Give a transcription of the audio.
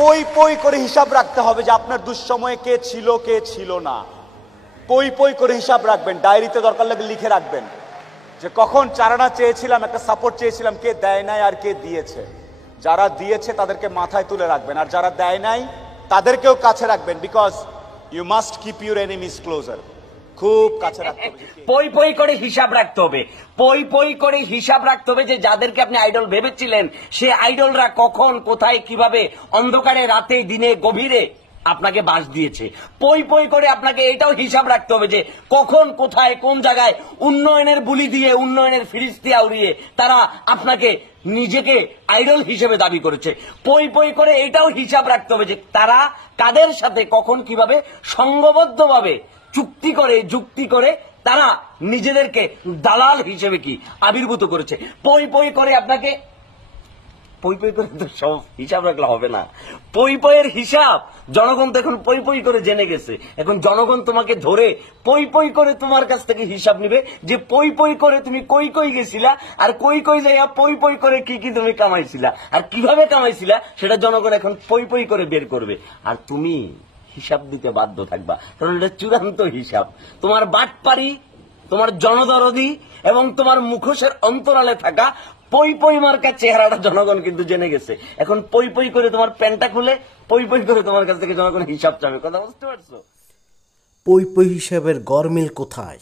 পই পই করে হিসাব রাখতে হবে যে আপনার দুঃসময়ে কে ছিল না। পই পই করে হিসাব রাখবেন, ডায়েরিতে দরকার লাগলে লিখে রাখবেন যে কখন চারানা চেয়েছিলাম, একটা সাপোর্ট চেয়েছিলাম, কে দেয় নাই আর কে দিয়েছে। যারা দিয়েছে তাদেরকে মাথায় তুলে রাখবেন, আর যারা দেয় নাই তাদেরকেও কাছে রাখবেন, because you must keep your enemies closer. খুব কাছে রাখতে হবে, পই পই করে হিসাব রাখতে হবে, পই পই করে হিসাব রাখতে হবে যে যাদেরকে আপনি আইডল ভেবেছিলেন সে আইডলরা কখন কোথায় কিভাবে অন্ধকারে রাতে দিনে গভীরে আপনাকে বাস দিয়েছে। পই পই করে আপনাকে এটাও হিসাব রাখতে হবে যে কখন কোথায় কোন জায়গায় উন্নয়নের বুলি দিয়ে উন্নয়নের ফিরিস্তি আউড়িয়ে তারা আপনাকে নিজেকে আইডল হিসেবে দাবি করেছে। পই পই করে এটাও হিসাব রাখতে হবে যে তারা কাদের সাথে কখন কিভাবে সংঘবদ্ধভাবে চুক্তি করে যুক্তি করে তারা নিজেদেরকে দালাল হিসেবে কি আবির্ভূত করেছে। পই পই করে আপনাকে পই পই করে তো সব হিসাব রাখলে হবে না। পই পইয়ের হিসাব জনগণ তো এখন পই পই করে জেনে গেছে। এখন জনগণ তোমাকে ধরে পই পই করে তোমার কাছ থেকে হিসাব নিবে যে পই পই করে তুমি কই কই গেছিলা, আর কই কই যাইয়া পই পই করে কি কি তুমি কামাইছিলা, আর কিভাবে কামাইছিলা সেটা জনগণ এখন পই পই করে বের করবে। আর তুমি হিসাব দিতে বাধ্য থাকবা, কারণ এটা চূড়ান্ত হিসাব। তোমার বাটপারি, তোমার জনদরদি এবং তোমার মুখোশের অন্তরালে থাকা পই পই মার্কা চেহারাটা জনগণ কিন্তু জেনে গেছে। এখন পই পই করে তোমার প্যান্টটা খুলে পই পই করে তোমার কাছ থেকে জনগণ হিসাব চাবে। কথা বুঝতে পারছো? পই পই হিসাবের গরমিল কোথায়?